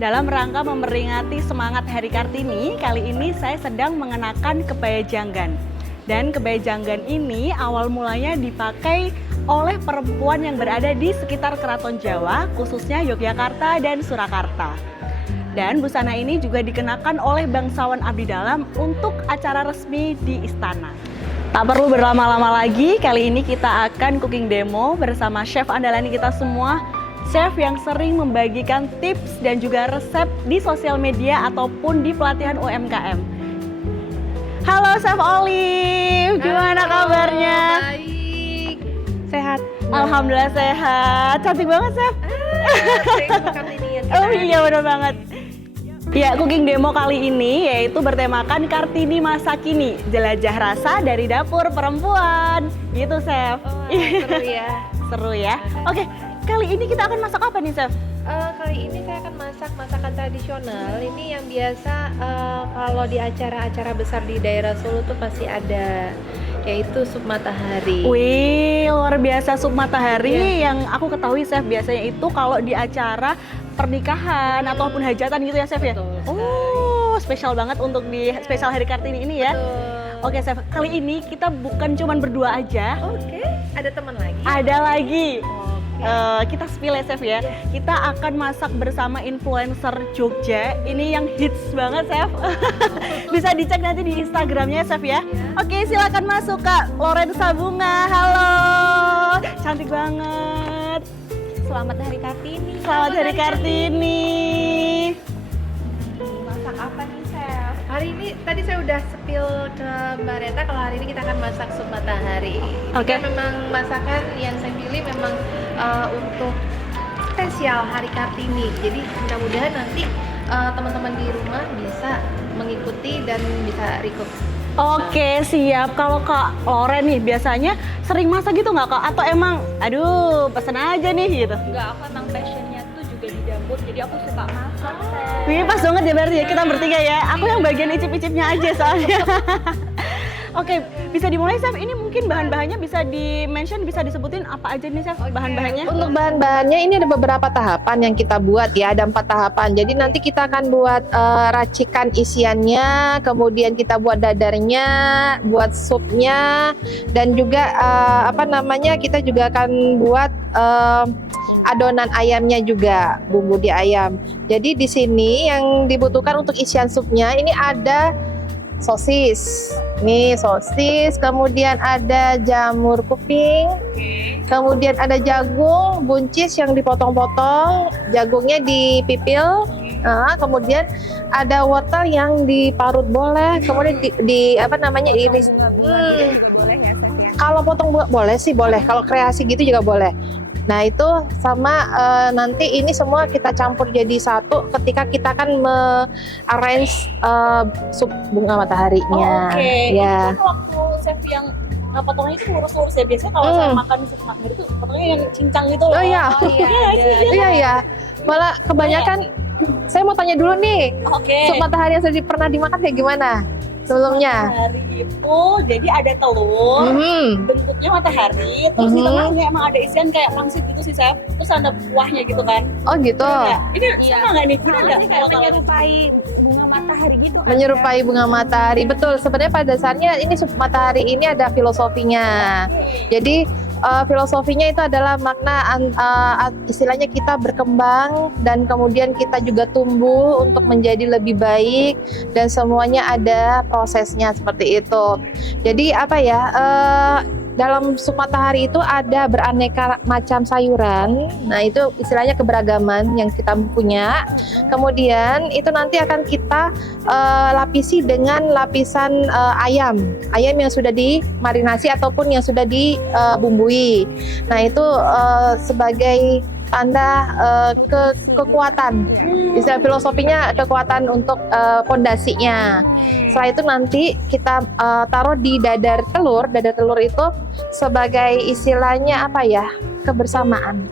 Dalam rangka memperingati semangat Hari Kartini, kali ini saya sedang mengenakan kebaya janggan. Dan kebaya janggan ini awal mulanya dipakai oleh perempuan yang berada di sekitar Keraton Jawa, khususnya Yogyakarta dan Surakarta. Dan busana ini juga dikenakan oleh bangsawan abdi dalam untuk acara resmi di istana. Tak perlu berlama-lama lagi, kali ini kita akan cooking demo bersama chef andalan kita semua. Chef yang sering membagikan tips dan juga resep di sosial media ataupun di pelatihan UMKM. Halo Chef Olive, gimana kabarnya? Baik. Sehat? Alhamdulillah sehat. Cantik banget Chef. Oh iya benar banget. Ya, cooking demo kali ini yaitu bertemakan Kartini Masa Kini, jelajah rasa dari dapur perempuan. Gitu Chef. Seru ya. Seru ya. Oke. Kali ini kita akan masak apa nih, Chef? Kali ini saya akan masak masakan tradisional. Ini yang biasa kalau di acara-acara besar di daerah Solo tuh pasti ada, yaitu sup matahari. Wih, luar biasa sup matahari. Yang aku ketahui, Chef, biasanya itu kalau di acara pernikahan ataupun hajatan gitu ya, Chef ya? Oh, spesial banget untuk di spesial Hari Kartini ini ya. Oke, Chef, kali ini kita bukan cuma berdua aja. Oke, ada teman lagi. Ada lagi. Kita spill ya Chef ya. Kita akan masak bersama influencer Jogja. Ini yang hits banget Chef. Bisa dicek nanti di Instagramnya Chef ya. Oke, silakan masuk Kak Lorenza Bunga. Halo, cantik banget. Selamat Hari Kartini. Selamat Hari Kartini. Masak apa nih Chef? Hari ini tadi saya udah spill ke Mbak Reta kalau hari ini kita akan masak sup matahari. Oke. Ini memang masakan yang saya pilih memang untuk spesial Hari Kartini. Jadi mudah-mudahan nanti teman-teman di rumah bisa mengikuti dan bisa request. Oke, siap. Kalau Kak Loren nih biasanya sering masak gitu nggak Kak? Atau emang aduh pesen aja nih gitu? Enggak, aku emang passionnya tuh juga di dapur, jadi aku suka masak. Wih, pas banget ya berarti ya kita bertiga ya. Aku yang bagian icip-icipnya aja soalnya. Oke, bisa dimulai Chef. Ini mungkin bahan-bahannya bisa di-mention, bisa disebutin apa aja nih Chef bahan-bahannya? Untuk bahan-bahannya ini ada beberapa tahapan yang kita buat ya, ada 4 tahapan. Jadi nanti kita akan buat racikan isiannya, kemudian kita buat dadarnya, buat supnya, dan juga kita juga akan buat adonan ayamnya juga, bumbu di ayam. Jadi di sini yang dibutuhkan untuk isian supnya ini ada sosis. Nih sosis, kemudian ada jamur kuping, kemudian ada jagung buncis yang dipotong-potong, jagungnya dipipil, kemudian ada wortel yang diparut boleh, kemudian iris. Kalau potong boleh sih boleh, kalau kreasi gitu juga boleh. Nah itu sama nanti ini semua kita campur jadi satu ketika kita akan arrange sup bunga mataharinya. Oke. Ya. Itu waktu chef yang potongnya itu lurus-lurus ya. Biasanya kalau saya makan sup matahari itu potongnya yang cincang gitu loh. Oh iya. Iya. Malah kebanyakan saya mau tanya dulu nih. Oke. Sup matahari yang sudah pernah dimakan kayak gimana sebelumnya? Matahari itu jadi ada telur, bentuknya matahari, terus di tengahnya emang ada isian kayak pangsit gitu sih Chef. Terus ada kuahnya gitu kan. Oh gitu. Ini sama nggak nih? Bener nggak? Kalau Menyerupai bunga matahari gitu kan? Menyerupai bunga matahari, betul. Sebenarnya pada dasarnya ini sup matahari ini ada filosofinya. Jadi filosofinya itu adalah makna istilahnya kita berkembang dan kemudian kita juga tumbuh untuk menjadi lebih baik dan semuanya ada prosesnya seperti itu. Jadi dalam sup matahari itu ada beraneka macam sayuran. Nah, itu istilahnya keberagaman yang kita punya. Kemudian itu nanti akan kita lapisi dengan lapisan ayam yang sudah dimarinasi ataupun yang sudah dibumbui. Nah, itu sebagai tanda kekuatan. Istilah filosofinya kekuatan untuk pondasinya. Setelah itu nanti kita taruh di dadar telur. Dadar telur itu sebagai istilahnya kebersamaan.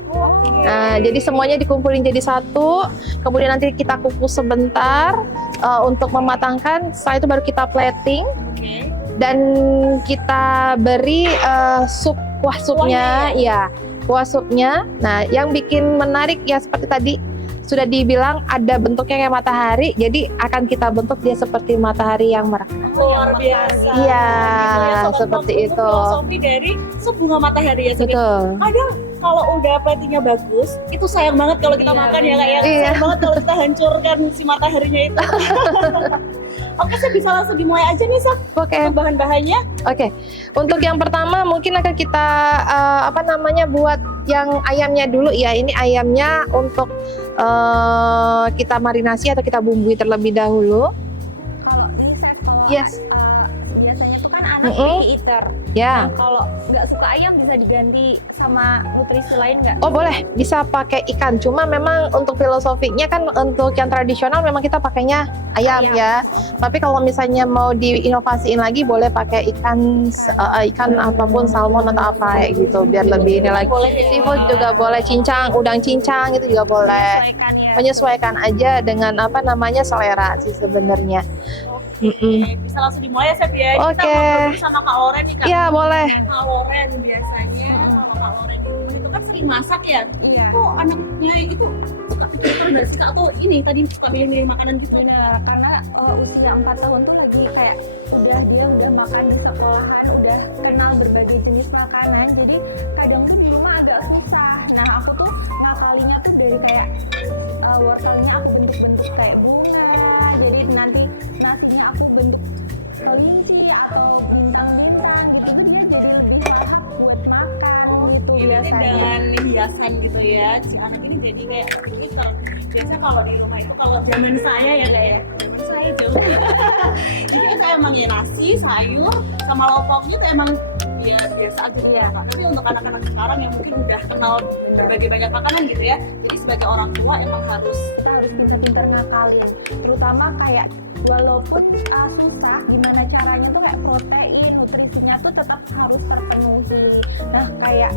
Nah, jadi semuanya dikumpulin jadi satu. Kemudian nanti kita kukus sebentar untuk mematangkan. Setelah itu baru kita plating. Dan kita beri kuah supnya, ya kuah supnya. Nah, yang bikin menarik ya seperti tadi sudah dibilang ada bentuknya kayak matahari, jadi akan kita bentuk dia seperti matahari yang merekah. Luar biasa. Iya, Gitu ya, Sobat seperti Vlog, itu. Filosofi dari sebunga matahari ya. Sobat. Betul. Kadang kalau udah platingnya bagus, itu sayang banget kalau kita makan ya Kak ya. Iya. Sayang banget kalau kita hancurkan si mataharinya itu. Oke, saya bisa langsung dimulai aja nih, Sob. Oke. Untuk bahan-bahannya. Oke, untuk yang pertama mungkin akan kita buat yang ayamnya dulu ya. Ini ayamnya untuk kita marinasi atau kita bumbui terlebih dahulu. Kalau ini saya kalau Yes. biasanya tuh kan anak Mm-mm. picky eater. Ya. Nah, kalau nggak suka ayam bisa diganti sama nutrisi lain nggak? Oh boleh, bisa pakai ikan. Cuma memang untuk filosofinya kan untuk yang tradisional memang kita pakainya ayam Ayam. ya. Tapi kalau misalnya mau diinovasiin lagi boleh pakai ikan apapun, salmon atau apa kayak gitu biar lebih ini lagi. Boleh ya. Seafood juga boleh, cincang, udang cincang itu juga boleh. Sesuaikan ya. Menyesuaikan aja dengan selera sih sebenarnya. Oke, bisa langsung dimulai ya, Seb ya. Kita Oke. ngobrol dulu sama Kak Loren nih, Kak. Iya boleh. Kak Loren biasanya sama Kak Loren itu kan sering masak ya. Iya. Itu anaknya itu suka pikir nggak sih Kak tuh ini tadi suka milih makanan gitu. Benar, karena usia 4 tahun tuh lagi kayak dia udah makan di sekolahan, udah kenal berbagai jenis makanan. Jadi kadang tuh di rumah agak susah. Nah aku tuh ngakalinnya tuh dari kayak wortelnya aku bentuk-bentuk kayak bunga. Jadi nanti nasinya aku bentuk kelinci atau bintang-bintang gitu tuh dia jadi lebih lahap buat makan gitu Biasanya biasanya. dengan hiasan gitu ya. Si anak ini jadi kayak pinter. Biasanya kalau di rumah itu kalau zaman saya ya kayak zaman saya jauh. Jadi kan saya emang ya nasi, sayur, sama lauk pauknya tuh emang ya biasa aja ya. Tapi untuk anak-anak sekarang yang mungkin udah kenal berbagai banyak makanan gitu ya. Jadi sebagai orang tua emang harus Kita harus bisa pintar ngakalin, terutama kayak walaupun susah gimana caranya tuh kayak protein nutrisinya tuh tetap harus terpenuhi. Nah kayak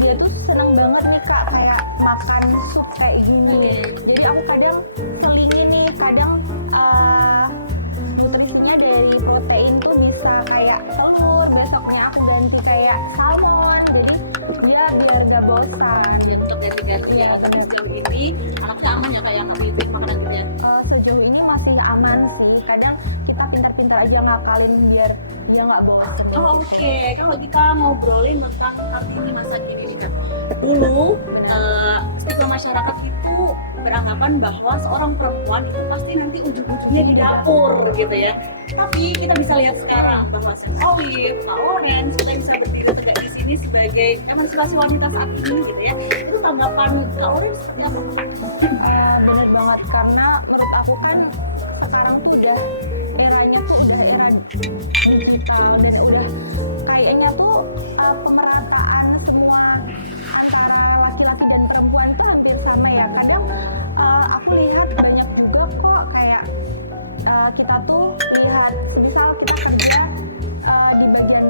dia tuh seneng banget nih Kak kayak makan sup kayak gini, jadi aku kadang selingin nih kadang nutrisinya dari protein tuh bisa kayak telur, besoknya aku ganti kayak salmon, jadi dia biar gak bosan. ya untuk ganti-ganti ya. Tapi sejauh ini anaknya aman ya kayak ngepiting makanan gitu ya. Sejauh ini masih aman sih, kadang kita pintar-pintar aja ngakalin biar dia nggak bosan. Oh, oke. Kalau kita ngobrolin tentang Kartini masa kini nih Kak. Dulu stigma masyarakat itu beranggapan bahwa seorang perempuan itu pasti nanti ujung-ujungnya di dapur gitu ya. Tapi kita bisa lihat sekarang bahwa Chef Olive, Kak Loren, kita bisa berdiri tegak di sini sebagai emansipasi wanita saat ini gitu ya. Itu tanggapan Kak Loren seperti apa? Bener banget, karena menurut aku kan sekarang tuh udah eranya tuh udah era digital dan udah kayaknya tuh pemerataan semua antara laki-laki dan perempuan tuh hampir sama ya. Kadang aku lihat banyak juga kok kayak kita tuh lihat misal kita kerja di bagian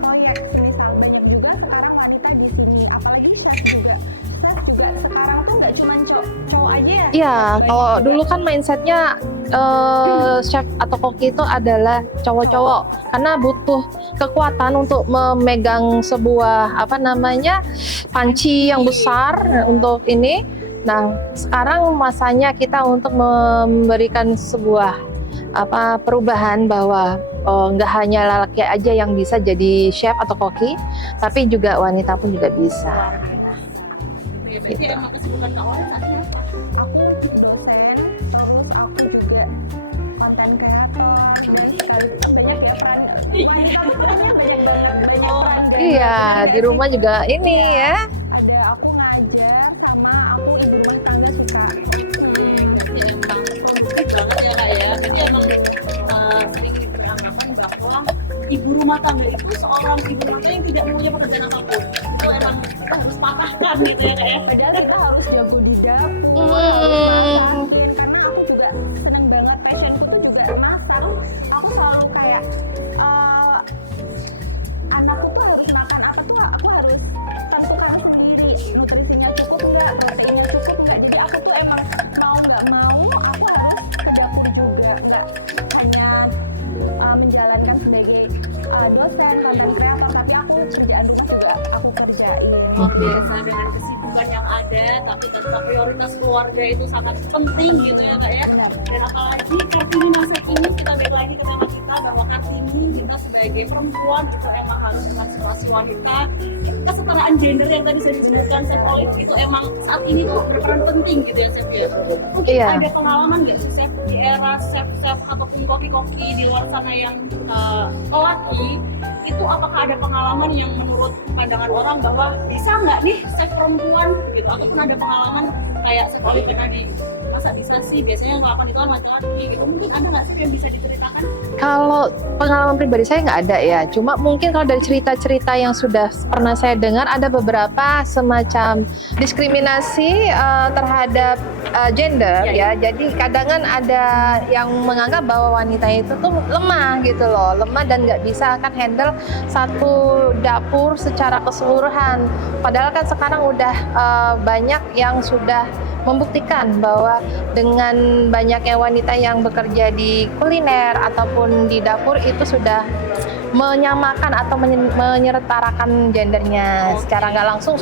proyek, misal banyak juga sekarang wanita di sini, apalagi chef juga sekarang tuh nggak cuma cowok aja ya. Iya, kalau dulu kan mindsetnya chef atau koki itu adalah cowok-cowok karena butuh kekuatan untuk memegang sebuah panci yang besar untuk ini. Nah, sekarang masanya kita untuk memberikan sebuah perubahan bahwa nggak hanya laki aja yang bisa jadi chef atau koki, tapi juga wanita pun juga bisa. Berarti emang kesibukan Kak Loren saat ini apa? Aku dosen, terus aku juga konten kreator, banyak ya peran. Banyak peran. Iya, di rumah juga ini ya. Ada aku ngajar sama aku ibu rumah tangga suka. Berarti emang positif banget ya Kak ya. Berarti emang sedikit beranggapan bahwa ibu rumah tangga itu seorang ibu rumah tangga yang tidak punya pekerjaan apapun. Itu emang kita harus patahkan gitu ya Kak ya. Padahal kita harus jago di dapur, Hmm. karena aku juga seneng banget, passionku tuh juga masak. Aku selalu kayak anakku tuh harus makan apa tuh aku harus tentukan sendiri, nutrisinya cukup enggak, proteinnya cukup enggak. Jadi aku tuh emang mau nggak mau aku harus ke dapur juga, nggak hanya menjalankan sebagai dosen sama kreator, tapi aku kerjaan rumah juga aku kerjain. Luar biasa dengan kesibukan yang ada, tapi tetap prioritas keluarga itu sangat penting gitu ya Kak ya. Dan apalagi Kartini masa kini, kita balik lagi ke tema kita bahwa Kartini kita sebagai perempuan itu emang harus mengeksplorasi wanita. Kesetaraan gender yang tadi saya disebutkan Chef Olive itu emang saat ini tuh berperan penting gitu ya Chef ya. Mungkin Iya. ada pengalaman nggak sih Chef di era chef ataupun koki-koki di luar sana yang laki itu, apakah ada pengalaman yang menurut pandangan orang bahwa bisa nggak nih chef perempuan gitu, ataupun ada pengalaman kayak Chef Olive pernah di masanisasi biasanya yang melakukan itu kan laki-laki gitu, mungkin ada nggak sih yang bisa diceritakan? Kalau pengalaman pribadi saya nggak ada ya, cuma mungkin kalau dari cerita-cerita yang sudah pernah saya dengar ada beberapa semacam diskriminasi terhadap gender ya. Jadi kadang ada yang menganggap bahwa wanita itu tuh lemah gitu loh, lemah dan nggak bisa akan handle satu dapur secara keseluruhan. Padahal kan sekarang udah banyak yang sudah membuktikan bahwa dengan banyaknya wanita yang bekerja di kuliner ataupun di dapur itu sudah menyamakan atau menyeretarakan gendernya. Secara nggak langsung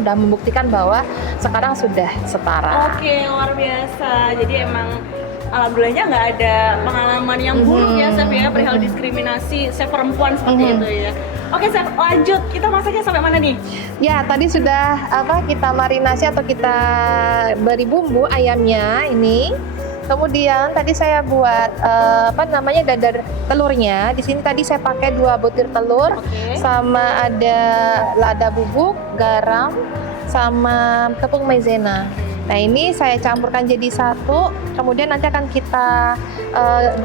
sudah membuktikan bahwa sekarang sudah setara. Oke, luar biasa. Jadi emang alhamdulillahnya nggak ada pengalaman yang buruk ya Chef ya perihal diskriminasi chef perempuan seperti itu ya. Oke Chef, lanjut, kita masaknya sampai mana nih? Ya, tadi sudah kita marinasi atau kita beri bumbu ayamnya ini. Kemudian tadi saya buat dadar telurnya. Di sini tadi saya pakai 2 butir telur, sama ada lada bubuk, garam, sama tepung maizena. Nah ini saya campurkan jadi satu, kemudian nanti akan kita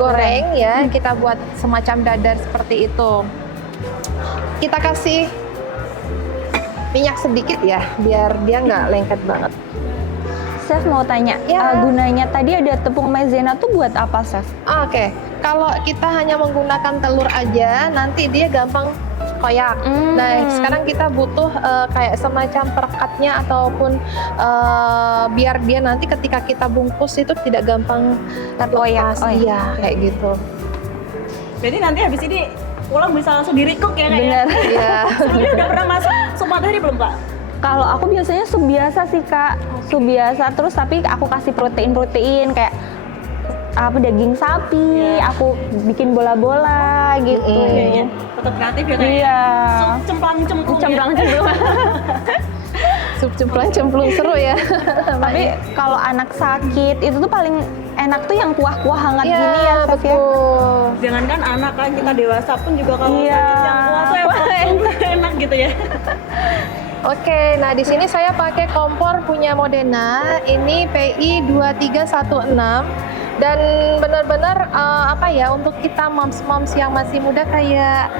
goreng ya, kita buat semacam dadar seperti itu. Kita kasih minyak sedikit ya, biar dia nggak lengket banget. Chef mau tanya, Ya. gunanya tadi ada tepung maizena tuh buat apa Chef? Oke, kalau kita hanya menggunakan telur aja, nanti dia gampang koyak. Nah, sekarang kita butuh kayak semacam perekatnya ataupun biar dia nanti ketika kita bungkus itu tidak gampang Terkoyak. terlepas. Iya, kayak gitu. Berarti nanti habis ini pulang bisa langsung di-recook ya Kak ya? Bener. Iya. Sebelumnya udah pernah masak sup matahari belum Kak? Kalau aku biasanya sup biasa sih Kak, sup biasa terus tapi aku kasih protein kayak daging sapi, aku bikin bola-bola gitu. Iya. Tetap kreatif ya Kak? Iya. Sup cemplang-cemplung ya? Cemplang-cemplung. Sup cemplung seru ya. Tapi kalau anak sakit itu tuh paling enak tuh yang kuah-kuah hangat Iya, gini ya Chef ya. betul. Jangankan anak kan, kita dewasa pun juga kalau Iya. sakit yang kuah tuh emang enak gitu ya. Oke, nah di sini saya pakai kompor punya Modena. Ini PI 2316 dan benar-benar untuk kita moms-moms yang masih muda kayak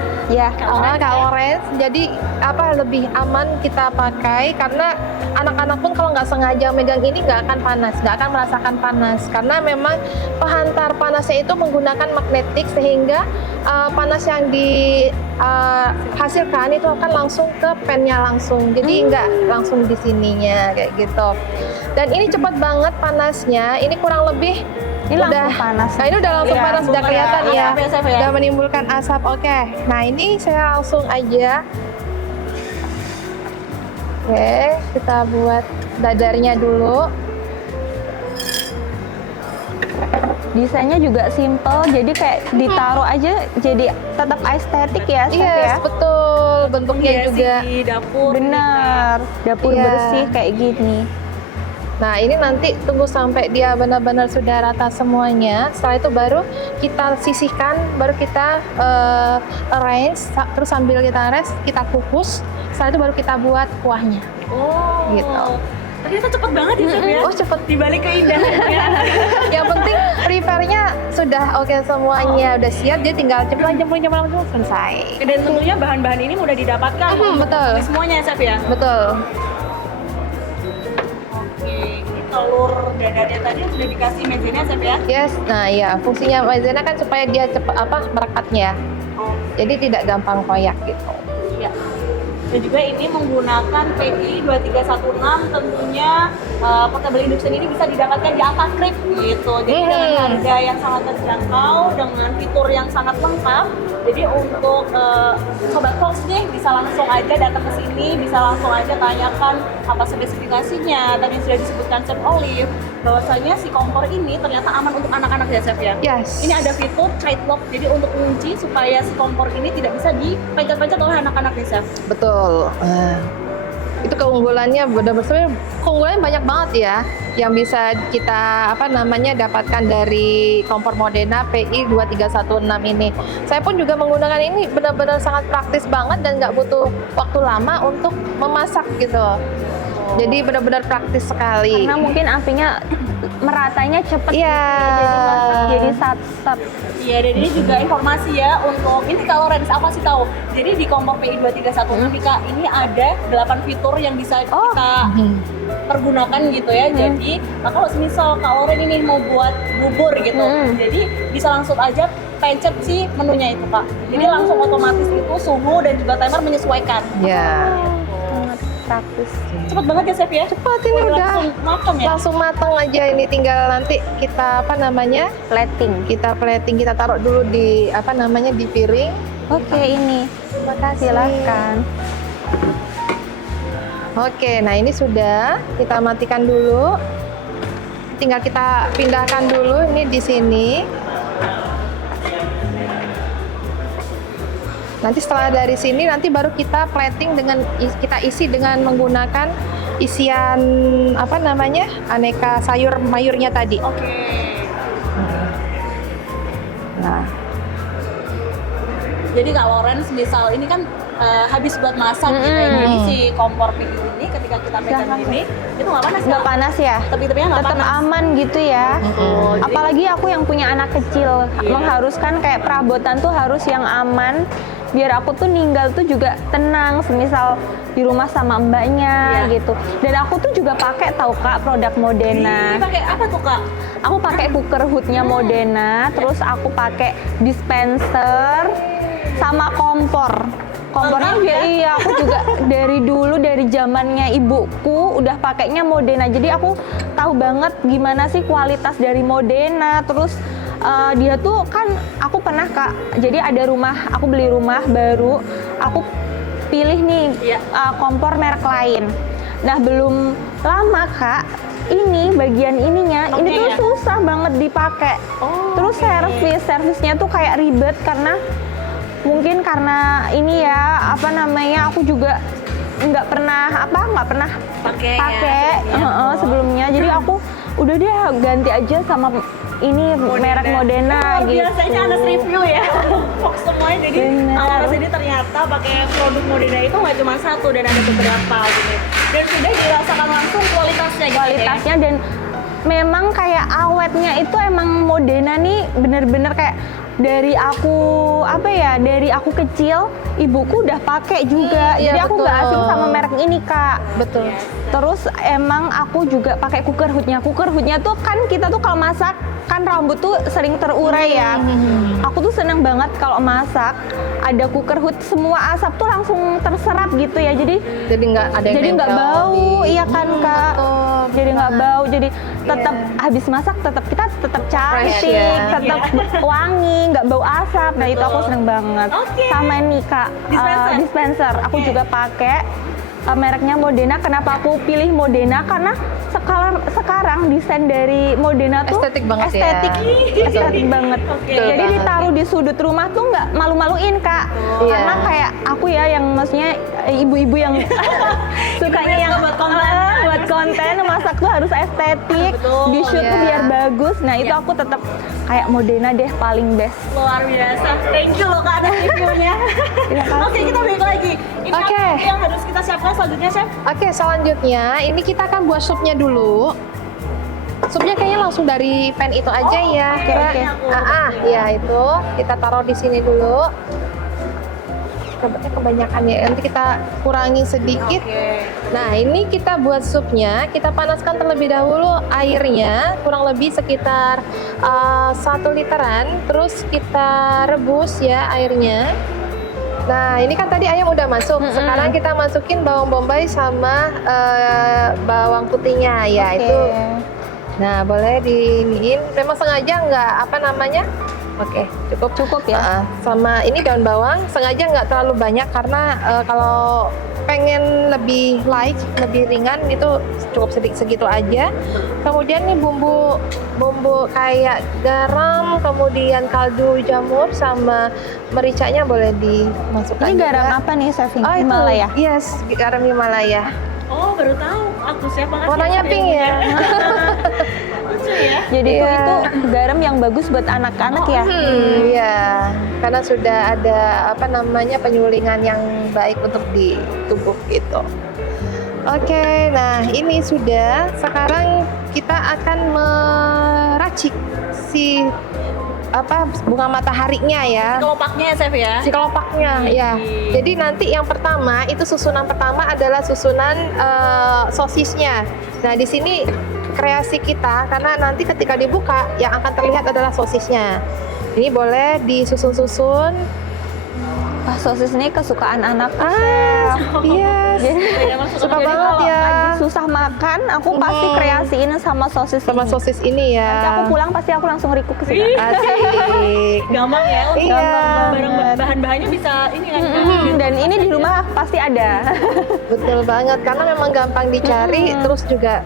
Kak Orange. Jadi lebih aman kita pakai karena anak-anak pun kalau nggak sengaja megang ini nggak akan panas, nggak akan merasakan panas karena memang penghantar panasnya itu menggunakan magnetik sehingga panas yang dihasilkan itu akan langsung ke pennya langsung, jadi nggak langsung di sininya kayak gitu. Dan ini cepat banget panasnya, ini kurang lebih Ini udah langsung panas. Nah ini udah langsung Iya, panas, udah kelihatan ya, asap ya, Chef ya? udah menimbulkan asap. Oke, nah ini saya langsung aja. Oke, kita buat dadarnya dulu. Desainnya juga simple, jadi kayak ditaruh aja jadi tetap estetik ya Chef ya. Yes, betul. Bentuknya Iya juga. sih, di dapur. Benar, dapur Iya. bersih kayak gini. Nah ini nanti tunggu sampai dia benar-benar sudah rata semuanya. Setelah itu baru kita sisihkan, baru kita arrange, terus sambil kita arrange kita kukus. Setelah itu baru kita buat kuahnya. Oh, Gitu. Ternyata cepet banget ya Chef ya? Oh cepet. Dibalik keindahannya. Yang penting prepare-nya sudah oke semuanya, udah siap. Jadi tinggal cemplung selesai. Dan tentunya bahan-bahan ini mudah didapatkan. Betul. Di semuanya ya Chef ya? Betul. Oke, ini telur dadarnya tadi sudah dikasih maizena Chef ya? Yes. Nah ya fungsinya maizena kan supaya dia cepat merekatnya. Oh, Jadi tidak gampang koyak gitu. iya. Dan juga ini menggunakan PI 2316, tentunya portable induction ini bisa didapatkan di Ata Krip gitu. Jadi dengan harga yang sangat terjangkau, dengan fitur yang sangat lengkap. Jadi untuk sobat Fox nih bisa langsung aja datang ke sini, bisa langsung aja tanyakan apa spesifikasinya. Tadi sudah disebutkan Chef Olive bahwasanya si kompor ini ternyata aman untuk anak-anak ya Chef ya. Yes. Ini ada fitur child lock, jadi untuk kunci supaya si kompor ini tidak bisa dipencet-pencet oleh anak-anak ya Chef. Betul. Itu keunggulannya, benar-benar keunggulannya banyak banget ya yang bisa kita dapatkan dari kompor Modena PI 2316 ini. Saya pun juga menggunakan ini, benar-benar sangat praktis banget dan nggak butuh waktu lama untuk memasak gitu. Jadi benar-benar praktis sekali. Karena mungkin apinya meratanya cepet. Iya. Jadi masak jadi sat-sat. Iya, dan ini juga informasi ya untuk ini kalau Rens apa sih tahu? Jadi di kompor PI 2316 Kak, ini ada 8 fitur yang bisa kita pergunakan gitu ya. Jadi kalau semisal Kak Loren ini mau buat bubur gitu, jadi bisa langsung aja pencet si menunya itu Kak. Jadi langsung otomatis itu suhu dan juga timer menyesuaikan. Ya. Sangat praktis. Cepet banget ya Chef ya? Cepat ini udah. Langsung matang ya? Langsung matang aja, ini tinggal nanti kita Plating. kita plating, kita taruh dulu di di piring. Oke, ini. Terima kasih. Silakan. Oke, nah ini sudah kita matikan dulu. Tinggal kita pindahkan dulu ini di sini. Nanti setelah dari sini nanti baru kita plating dengan kita isi dengan menggunakan isian aneka sayur mayurnya tadi. Oke. Nah, Jadi Kak Loren misal ini kan habis buat masak gitu ya. Jadi si kompor PI ini ketika kita pegang gini itu nggak panas Nggak Kak? panas ya? Tepi-tepinya nggak Tetap panas. aman gitu ya. Jadi- Apalagi aku yang punya anak kecil, mengharuskan kayak perabotan tuh harus yang aman. Biar aku tuh ninggal tuh juga tenang, semisal di rumah sama mbaknya gitu. Dan aku tuh juga pakai tahu Kak produk Modena. Ini pakai apa tuh Kak? Aku pakai cooker hoodnya Modena, terus aku pakai dispenser sama kompor. Kompornya Lengkap juga ya? iya, aku juga dari dulu dari zamannya ibuku udah pakainya Modena. Jadi aku tahu banget gimana sih kualitas dari Modena. Terus dia tuh kan aku pernah Kak, jadi ada rumah, aku beli rumah baru, aku pilih nih kompor merek lain. Nah belum lama Kak, ini bagian ininya, ini tuh susah banget dipakai. Terus servisnya tuh kayak ribet karena mungkin karena ini ya aku juga nggak pernah pakai sebelumnya. Jadi aku udah deh ganti aja sama ini merek Modena gitu. Biasanya ada review ya Fox semuanya. Jadi awalnya sini ternyata pakai produk Modena itu nggak cuma satu dan ada beberapa gitu. Dan sudah dirasakan langsung kualitasnya gitu. Kualitasnya dan memang kayak awetnya itu emang Modena nih bener-bener kayak dari aku kecil ibuku udah pakai juga. Iya, Jadi aku nggak betul. asing sama merek ini Kak. betul. Terus emang aku juga pakai cooker hoodnya. Cooker hoodnya tuh kan kita tuh kalau masak kan rambut tuh sering terurai ya. Aku tuh seneng banget kalau masak ada cooker hood, semua asap tuh langsung terserap gitu ya. Jadi nggak ada yang nggak nempel bau, di- iya kan Kak. betul. Jadi nggak bau. Jadi tetap habis masak kita tetap cantik, ya. tetap wangi, nggak bau asap. Nah itu aku seneng banget. Oke. Sama nih Kak, dispenser. Aku juga pakai mereknya Modena. Kenapa aku pilih Modena? Karena sekarang desain dari Modena tuh Estetik banget ya. estetik banget. Oke. Jadi banget. ditaruh di sudut rumah tuh nggak malu-maluin Kak. Iya. Karena kayak aku ya yang maksudnya ibu-ibu yang sukanya yang buat konten masak tuh harus estetik, Betul. di shoot tuh Iya. biar bagus. Nah itu aku tetap kayak Modena deh paling best. Luar biasa. Thank you loh Kak atas reviewnya. Oke, kita balik lagi. Ini Oke. apa yang harus kita siapkan selanjutnya, Chef? Oke, selanjutnya ini kita akan buat supnya dulu. Supnya kayaknya langsung dari pan itu aja ya. oke. Ya itu kita taruh di sini dulu. Kebanyakan ya, nanti kita kurangi sedikit. Nah, ini kita buat supnya, kita panaskan terlebih dahulu airnya, kurang lebih sekitar 1 literan, terus kita rebus ya airnya. Nah, ini kan tadi ayam udah masuk. Sekarang kita masukin bawang bombay sama bawang putihnya ya. Oke. Itu. Nah, boleh diiniin. Memang sengaja nggak apa namanya? Oke, cukup ya. Sama ini daun bawang sengaja nggak terlalu banyak karena kalau pengen lebih light, lebih ringan itu cukup sedikit segitu aja. Kemudian nih bumbu kayak garam, kemudian kaldu jamur sama mericanya boleh dimasukkan. Ini garam juga. apa nih, Chef? Oh, itu. Himalaya. Yes, garam Himalaya. Oh, baru tahu. Aku chef banget. Warnanya pink ya. Lucu ya. Jadi Iya. itu garam yang bagus buat anak-anak ya. Iya, karena sudah ada apa namanya penyulingan yang baik untuk di tubuh gitu. Oke, nah ini sudah. Sekarang kita akan meracik si bunga mataharinya ya. Kelopaknya ya, chef ya. Si kelopaknya ya. Jadi nanti yang pertama itu susunan pertama adalah susunan sosisnya. Nah di sini kreasi kita karena nanti ketika dibuka yang akan terlihat adalah sosisnya. Ini boleh disusun-susun. Wah, sosis ini kesukaan anakku. Yes. Suka Jadi banget kalau ya. lagi susah makan, aku pasti kreasiin sama sosis Sama ini. sosis ini ya. Nanti aku pulang pasti aku langsung recook ke sini. Asik. Gampang ya. Untuk Iya. barang bahan-bahannya bisa ini kan. Dan ini di rumah pasti ada. Betul banget karena memang gampang dicari terus juga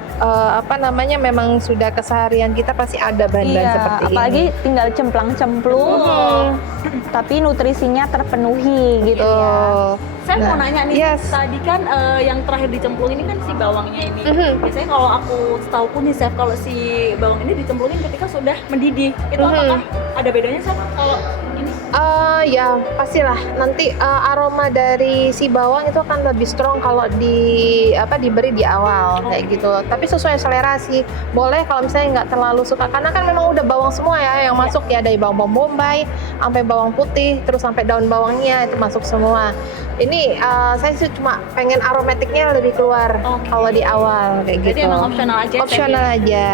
apa namanya memang sudah keseharian kita pasti ada bahan-bahan seperti apalagi ini. tinggal cemplang-cemplung, tapi nutrisinya terpenuhi gitu ya. Betul. Saya mau Nah, nanya nih, yes. tadi kan yang terakhir dicemplung ini kan si bawangnya ini. Biasanya kalau aku setahuku nih chef, kalau si bawang ini dicemplungin ketika sudah mendidih, itu apakah ada bedanya chef kalau ini? Ya pastilah nanti aroma dari si bawang itu akan lebih strong kalau diberi di awal kayak gitu. Tapi sesuai selera sih. Boleh kalau misalnya nggak terlalu suka karena kan memang udah bawang semua ya yang masuk ya dari bawang bombay sampai bawang putih terus sampai daun bawangnya itu masuk semua. Ini saya sih cuma pengen aromatiknya lebih keluar kalau di awal kayak gitu. Jadi emang opsional aja. Opsional aja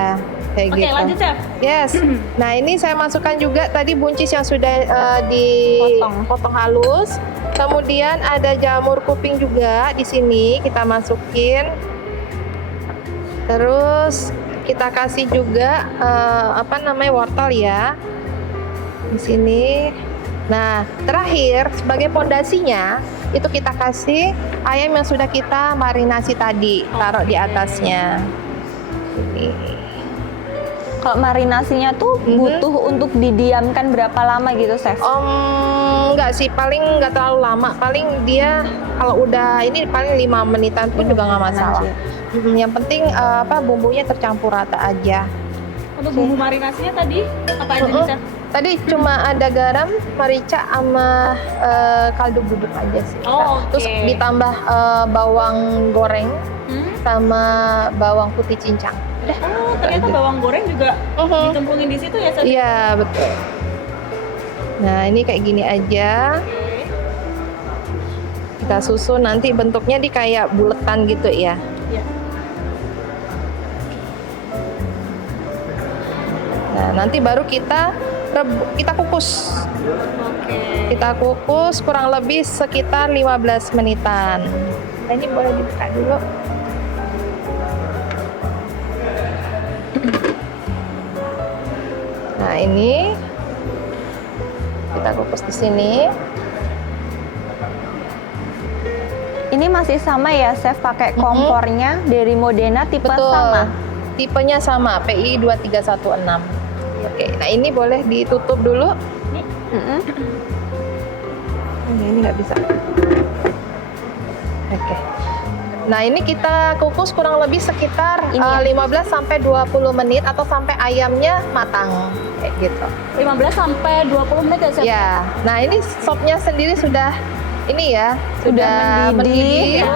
kayak Oke, gitu. lanjut chef. Yes. Nah ini saya masukkan juga tadi buncis yang sudah dipotong halus. Kemudian ada jamur kuping juga di sini kita masukin. Terus kita kasih juga wortel ya di sini. Nah terakhir sebagai pondasinya itu kita kasih ayam yang sudah kita marinasi tadi taruh di atasnya. Ini. Kalau marinasinya tuh butuh untuk didiamkan berapa lama gitu, Chef? Enggak sih, paling nggak terlalu lama. Paling dia kalau udah ini paling 5 menitan pun juga nggak masalah. Yang penting bumbunya tercampur rata aja. Untuk bumbu marinasinya tadi apa aja nih chef? Tadi cuma ada garam, merica, sama kaldu bubuk aja sih. Oh, Terus oke. ditambah bawang goreng sama bawang putih cincang. Udah. Oh, ternyata bawang goreng juga dicemplungin di situ ya chef? Iya betul. Nah ini kayak gini aja. Kita susun nanti bentuknya di kayak buletan gitu ya. Iya. Nah nanti baru kita kukus. Oke. Kita kukus kurang lebih sekitar 15 menitan. Nah, ini boleh dibuka dulu. Nah ini kita kukus di sini. Ini masih sama ya, Chef, pakai kompornya dari Modena tipe sama. Tipenya sama, PI 2316. Oke, nah ini boleh ditutup dulu. Ini nggak bisa. Oke. Nah ini kita kukus kurang lebih sekitar 15 sampai 20 menit atau sampai ayamnya matang kayak gitu. 15 sampai 20 menit ya chef? Ya. Nah ini sopnya sendiri sudah ini ya Sudah mendidih.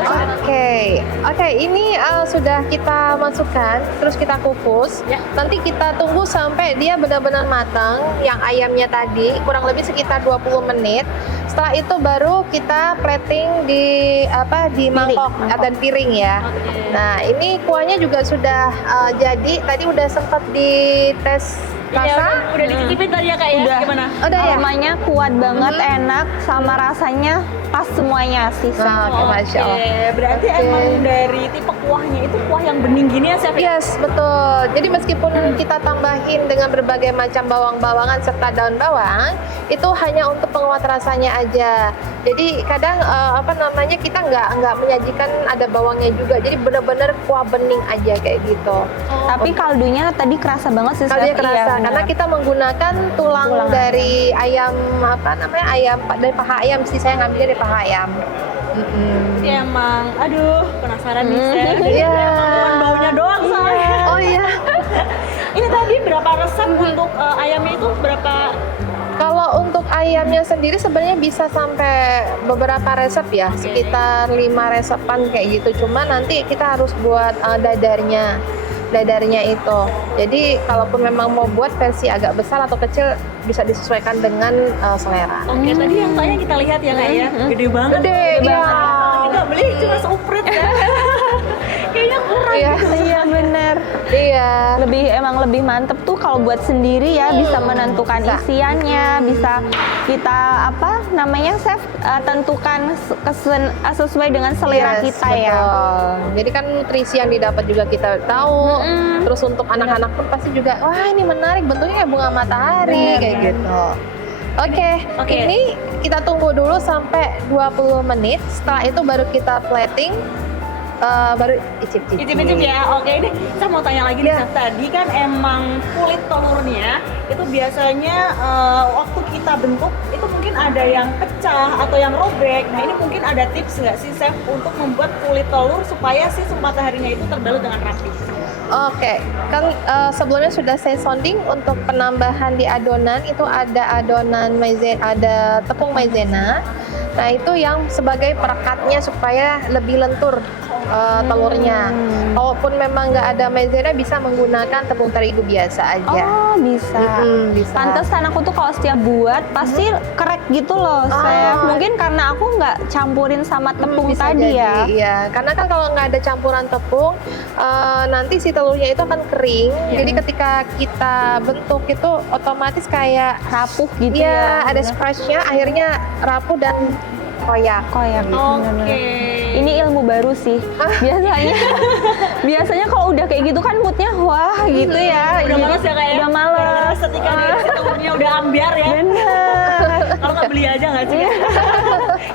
Oke, ini sudah kita masukkan, terus kita kukus. Ya. Nanti kita tunggu sampai dia benar-benar matang. Yang ayamnya tadi kurang lebih sekitar 20 menit. Setelah itu baru kita plating di mangkok dan piring ya. Oke. Nah, ini kuahnya juga sudah jadi. Tadi udah sempat dites Iya, rasa. udah dicicipin tadi ya Kak ya? Udah. Gimana? Udah ya? Aromanya kuat banget, enak, sama rasanya pas semuanya sih. Nah, oke, Masya Allah. Berarti Oke. emang dari tipe kuahnya itu kuah yang bening gini ya Chef? Yes, betul. Jadi meskipun kita tambahin dengan berbagai macam bawang-bawangan serta daun bawang, itu hanya untuk penguat rasanya aja. Jadi kadang kita nggak menyajikan ada bawangnya juga. Jadi benar-benar kuah bening aja kayak gitu. Tapi kaldunya tadi kerasa banget sih. Kaldunya Chef. kerasa Iya, karena benar. kita menggunakan tulang dari ayam ayam dari paha ayam sih, saya ngambilnya dari paha ayam. Jadi emang, aduh penasaran nih Chef. Iya. Cuman baunya doang soalnya. Oh iya. Ini tadi berapa resep untuk ayamnya itu berapa? Kalau untuk ayamnya sendiri sebenarnya bisa sampai beberapa resep ya, Oke. sekitar 5 resepan kayak gitu. Cuma nanti kita harus buat dadarnya itu. Jadi kalaupun memang mau buat versi agak besar atau kecil bisa disesuaikan dengan selera. Oke, tadi yang tanya kita lihat ya Kak ya, gede banget. Gede, iya. Kita beli cuma seuprit ya. Kayaknya kurang Iya. gitu. Iya bener. Iya. Emang lebih mantep tuh kalau buat sendiri ya, bisa menentukan isiannya, bisa kita chef tentukan sesuai dengan selera Yes, kita ya. betul. Jadi kan nutrisi yang didapat juga kita tahu. Terus untuk anak-anak pun pasti juga, wah ini menarik bentuknya kayak bunga matahari kayak gitu. Oke, ini kita tunggu dulu sampai 20 menit. Setelah itu baru kita plating, baru icip-icip. Icip-icip ya. Oke, ini saya mau tanya lagi nih Iya. Chef. Tadi kan emang kulit telurnya itu biasanya waktu kita bentuk itu mungkin ada yang pecah atau yang robek. Nah ini mungkin ada tips nggak sih Chef untuk membuat kulit telur supaya si mataharinya itu terbalut dengan rapi? Oke, kan sebelumnya sudah saya sounding untuk penambahan di adonan itu ada adonan maizena, ada tepung maizena. Nah itu yang sebagai perekatnya supaya lebih lentur telurnya. Kalaupun memang nggak ada maizena bisa menggunakan tepung terigu biasa aja. Oh bisa. Bisa. Pantesan aku tuh kalau setiap buat pasti kerek gitu loh, Chef. Mungkin karena aku nggak campurin sama tepung Bisa tadi jadi, ya. Iya, karena kan kalau nggak ada campuran tepung, nanti si telurnya itu akan kering. Jadi ketika kita bentuk itu otomatis kayak Rapuh gitu ya, ya. ada scratch-nya, akhirnya rapuh dan koyak. Koyak. Oke. Ini ilmu baru sih. Biasanya kalau udah kayak gitu kan moodnya wah gitu ya. Udah males ya Kak ya? Udah males. Gara-gara ketika di telurnya udah ambiar ya. Bener. Kalau nggak beli aja nggak sih?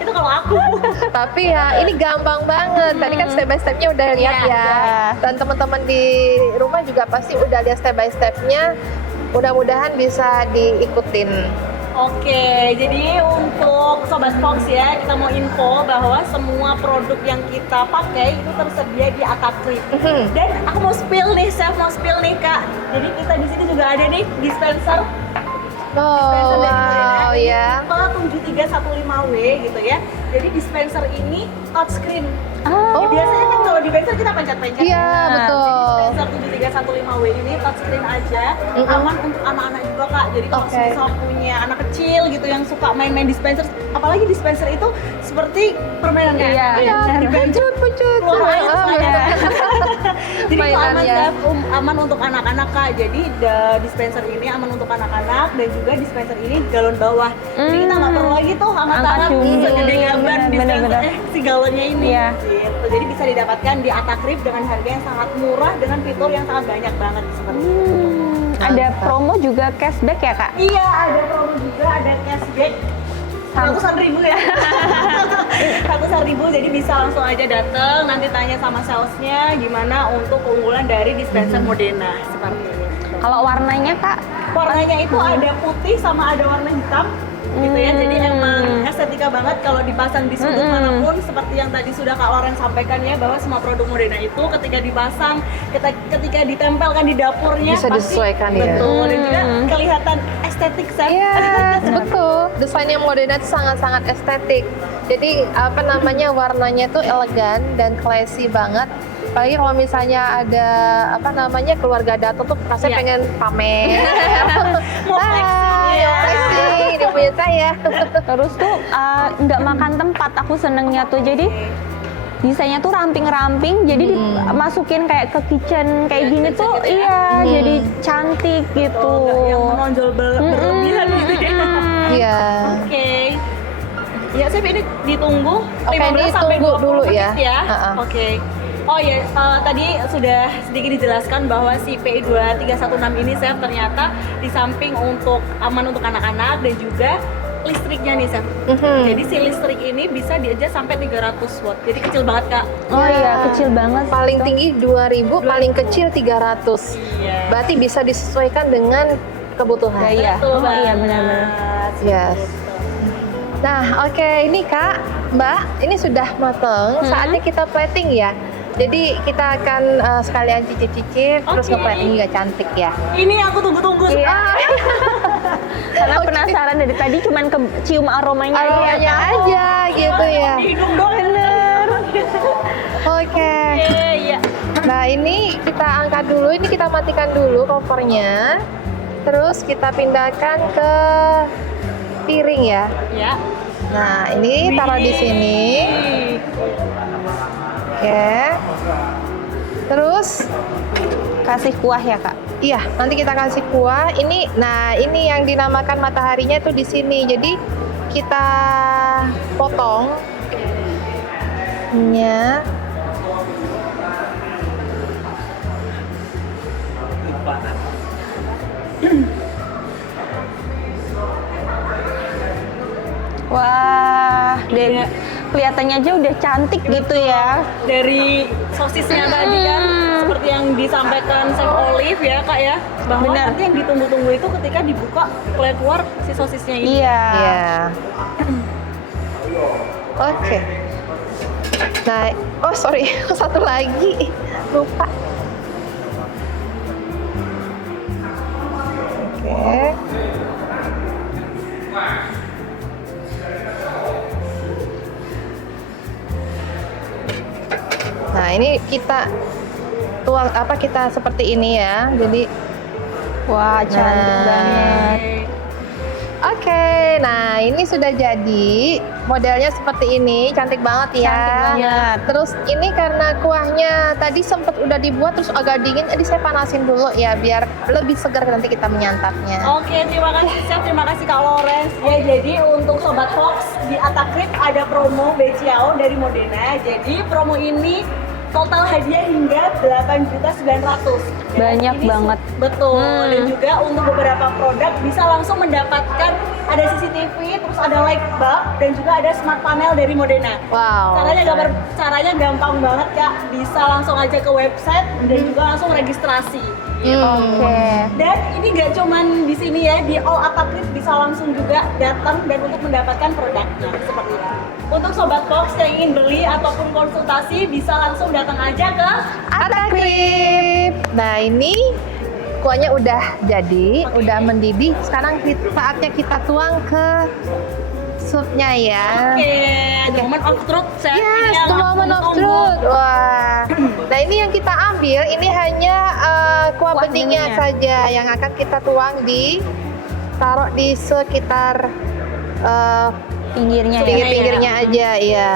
Itu kalau aku. Tapi ya ini gampang banget. Tadi kan step by stepnya udah lihat Iya, ya. udah. Dan teman-teman di rumah juga pasti udah lihat step by stepnya. Mudah-mudahan bisa diikutin. Oke, jadi untuk Sobat Fox ya, kita mau info bahwa semua produk yang kita pakai itu tersedia di Atakrip. Dan aku mau spill nih, Chef mau spill nih Kak. Jadi kita di sini juga ada nih dispenser. Oh, wow, ya. 7315W gitu ya. Jadi dispenser ini touchscreen. Oh. Ya, biasanya kan kalau di dispenser kita pencet-pencet. Iya, betul. Dispenser 7315W ini touchscreen aja, aman untuk anak-anak juga Kak. Jadi kalau Oke. misal punya anak kecil gitu yang suka main-main dispenser, apalagi dispenser itu seperti permainan kan? Iya, benar. Pucut. Keluar air Oh, semuanya. iya. Jadi itu aman, Mainannya. Chef. Aman untuk anak-anak Kak. Jadi dispenser ini aman untuk anak-anak dan juga dispenser ini galon bawah. Jadi kita nggak perlu lagi tuh angkat Angkat tangan cumi. segede gaban Bener, dispenser bener. si galonnya ini. Iya. Gitu. Jadi bisa didapatkan di Atakrip dengan harga yang sangat murah dengan fitur yang sangat banyak banget seperti itu. Ada promo juga cashback ya Kak? Iya, ada promo juga, ada cashback ratusan ribu ya. Ratusan ribu, jadi bisa langsung aja datang, nanti tanya sama salesnya gimana untuk keunggulan dari dispenser Modena seperti ini. Kalau warnanya Kak? Warnanya itu ada putih sama ada warna hitam. gitu ya. Jadi emang estetika banget kalau dipasang di sudut manapun, seperti yang tadi sudah Kak Loren sampaikan ya, bahwa semua produk Modena itu ketika dipasang, ketika ditempelkan di dapurnya Bisa pasti disesuaikan ya. betul, dan juga kelihatan estetik Chef. Iya, betul. Desainnya Modena itu sangat-sangat estetik. Jadi apa namanya, warnanya tuh elegan dan classy banget. Apalagi kalau misalnya ada apa namanya keluarga datang tuh rasanya Iya. pengen pamer. Mau flexing ya. Flexing, ini punya saya. Terus tuh nggak makan tempat, aku senengnya tuh. Jadi desainnya tuh ramping-ramping, jadi dimasukin kayak ke kitchen kayak gini tuh, iya, jadi cantik gitu. Nggak yang menonjol berlebihan gitu ya. Iya. Oke. Ya, Chef, ini ditunggu Oke, 15 sampai ditunggu 20 dulu menit ya. ya. Ha-ha. Oke. Oh ya, tadi sudah sedikit dijelaskan bahwa si PI2316 ini Chef ternyata di samping untuk aman untuk anak-anak dan juga listriknya nih Chef. Jadi si listrik ini bisa diadjust sampai 300 watt. Jadi kecil banget Kak. Oh iya, kecil banget. Paling tinggi 2000, paling kecil 300. Iya. Berarti bisa disesuaikan dengan kebutuhan. Iya. Betul Oh iya, banget. benar-benar. Yes. Nah, oke, ini Kak, Mbak, ini sudah mateng. Saatnya kita plating ya. Jadi kita akan sekalian cicip-cicip, terus Oke. nge-plating juga cantik ya. Ini aku tunggu-tunggu. Iya. Karena penasaran dari tadi cuman cium aromanya Aromanya aja gitu ya. Di hidung doang. Bener. Oke. Oke, iya. Nah, ini kita angkat dulu, ini kita matikan dulu kompornya. Terus kita pindahkan ke piring ya. Ya. Nah, ini taruh di sini. Oke. Terus kasih kuah ya Kak. iya, nanti kita kasih kuah. Ini yang dinamakan mataharinya tuh di sini. Jadi kita potong nya. Wah, kelihatannya aja udah cantik gitu ya. Dari sosisnya tadi kan seperti yang disampaikan Chef Olive ya Kak ya, bahwa Benar. nanti yang ditunggu-tunggu itu ketika dibuka keluar si sosisnya ini. Iya. Iya. Oke. Nah, oh sorry, satu lagi lupa. Oke. Nah, ini kita tuang kita seperti ini ya. Jadi Wah, cantik Nah. banget. oke, nah ini sudah jadi. Modelnya seperti ini, cantik banget ya. Cantik banget. Terus ini karena kuahnya tadi sempat udah dibuat terus agak dingin, jadi saya panasin dulu ya biar lebih segar nanti kita menyantapnya. Oke, terima kasih Chef, terima kasih Kak Lawrence. Ya, jadi untuk Sobat Fox di Atakrip ada promo Beciao dari Modena. Jadi promo ini total hadiah hingga 8.900.000. Banyak Ini banget. Betul. Dan juga untuk beberapa produk bisa langsung mendapatkan ada CCTV, terus ada light bulb dan juga ada smart panel dari Modena. Wow. Caranya gampang banget Kak. Bisa langsung aja ke website dan juga langsung registrasi. Oke. Dan ini nggak cuman di sini ya, di All Atakrip bisa langsung juga datang dan untuk mendapatkan produknya seperti itu. Untuk Sobat Fox yang ingin beli ataupun konsultasi bisa langsung datang aja ke Atakrip. Nah, ini kuahnya udah jadi, udah mendidih. Sekarang saatnya kita tuang ke supnya ya. the moment of truth, Chef. Ini Yes, yang the aku moment of tunggu. truth. Wah. Nah, ini yang kita ambil, ini hanya kuah beningnya beningnya. saja yang akan kita tuang taruh di sekitar Pinggirnya ya. pinggir-pinggirnya aja, ya.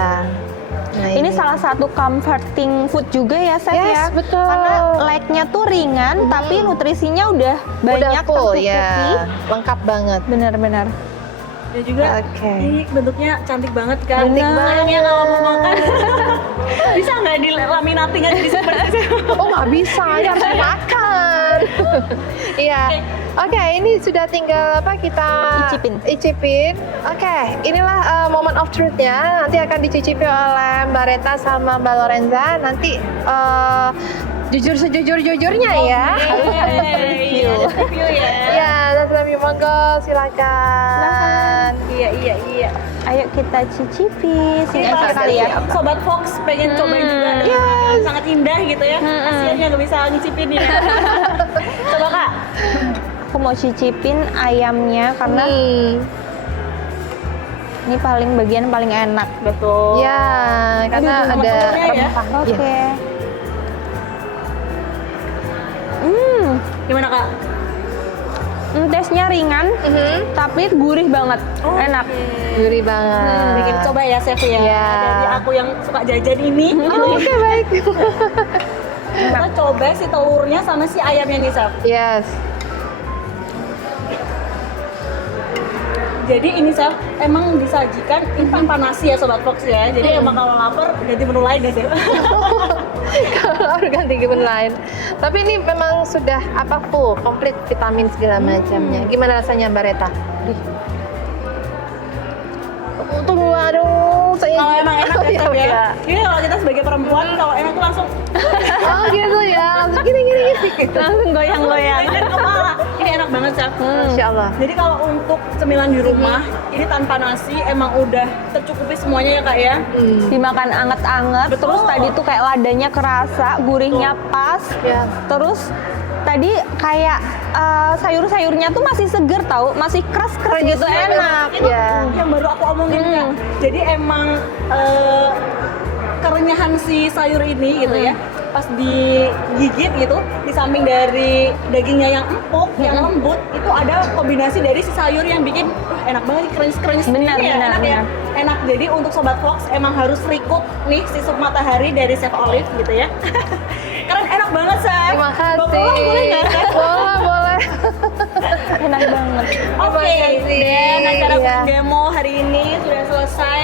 Nah, Ini salah satu comforting food juga ya, Chef Yes, ya. betul. Karena like-nya tuh ringan, tapi nutrisinya udah banyak, udah full tercukupi. ya, lengkap banget. Benar-benar. Dan juga Oke. ini bentuknya cantik banget kan. Cantik Nah, banget. Kayaknya kalau mau makan bisa nggak dilaminating aja di seperti Oh, nggak bisa, ya harus dimakan. Iya. Oke, ini sudah tinggal kita icipin. Oke, inilah moment of truth-nya. Nanti akan dicicipi oleh Mbak Reta sama Mbak Lorenza. Nanti jujur sejujur-jujurnya ya. Review ya. Ya, let's review monggo silakan. Iya. Ayo kita cicipi. Sini aja Pasti kali ya. Sobat Fox pengen cobain juga dengan yang sangat indah gitu ya. Kasiannya nggak bisa nyicipin ya. Coba Kak. Aku mau cicipin ayamnya karena ini bagian paling enak. Betul. Ya, karena Aduh, sama ada telurnya ya. rempah. Oke. Ya. Gimana Kak? Tesnya ringan, tapi gurih banget. Enak. Gurih banget. Bikin coba ya Chef ya. Iya. Dari aku yang suka jajan ini. Oh, oke baik. Kita coba si telurnya sama si ayamnya nih Chef. Yes. Jadi ini Chef emang disajikan ini tanpa nasi ya Sobat Fox ya. Jadi emang kalau lapar ganti menu lain deh Chef. Kalau ganti menu lain. Tapi ini memang sudah full, komplit vitamin segala macamnya. Gimana rasanya Mbak Reta? Tunggu, aduh, saya Kalau emang enak ya Chef ya. ya. Ini kalau kita sebagai perempuan kalau enak tuh langsung Oh gitu ya, langsung gini. Langsung goyang-goyang. jajan kepala. Ini enak banget Chef. Masya Allah. Jadi kalau untuk cemilan di rumah ini tanpa nasi emang udah tercukupi semuanya ya Kak ya. Dimakan anget-anget. Betul. Terus tadi tuh kayak ladanya kerasa, gurihnya pas. Ya. Terus tadi kayak sayur-sayurnya tuh masih seger tau, masih keras-keras gitu, enak. Itu Ya. yang baru aku omongin Kak. Jadi emang kerenyahan si sayur ini gitu ya. Pas digigit gitu, di samping dari dagingnya yang empuk, yang lembut, itu ada kombinasi dari si sayur yang bikin enak banget, krenyes-krenyes Benar, ya, benar, enak ya. Enak. Jadi untuk Sobat Fox emang harus recook nih si sup matahari dari Chef Olive gitu ya. Keren, enak banget Chef. Terima kasih. Bawa pulang boleh nggak Chef? Boleh. Enak banget. Oke, kasih. dan acara Iya. demo hari ini sudah selesai.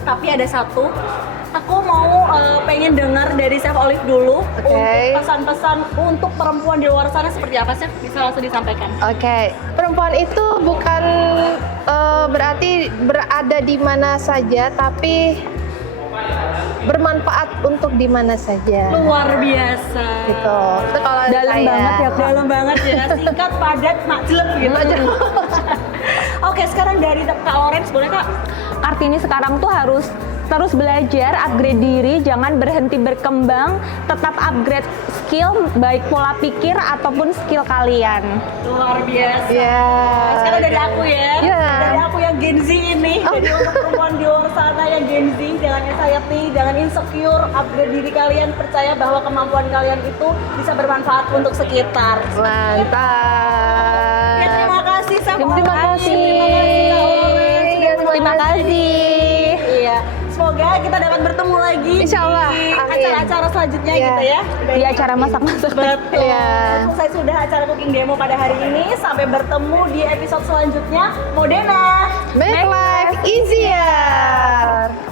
Tapi ada satu, aku mau pengen dengar dari Chef Olive dulu untuk pesan-pesan untuk perempuan di luar sana seperti apa Chef? Bisa langsung disampaikan. Oke, perempuan itu bukan berarti berada di mana saja, tapi bermanfaat untuk di mana saja. Luar biasa. Gitu. Itu kalau dari Dalam saya. banget ya, Kak. Dalam banget ya, singkat, padat, makjelek gitu. Oke, sekarang dari Kak Lawrence, boleh Kak? Kartini sekarang tuh harus terus belajar, upgrade diri, jangan berhenti berkembang, tetap upgrade skill, baik pola pikir ataupun skill kalian. Luar biasa. Ya. Sekarang dari aku ya, Ya. dari aku yang Gen Z ini. Jadi untuk perempuan di luar sana yang Gen Z, jangan anxiety, jangan insecure, upgrade diri kalian, percaya bahwa kemampuan kalian itu bisa bermanfaat untuk sekitar. Mantap. Ya, terima kasih Chef Terima Olive. kasih. Terima kasih Kak Lawrence. Terima kasih. Iya, semoga kita dapat bertemu lagi Insya Allah. di Amin. acara-acara selanjutnya Iya. gitu ya. Di acara masak-masak. Betul. Iya. Selesai sudah acara cooking demo pada hari ini. Sampai bertemu di episode selanjutnya. Modena. Make life easier.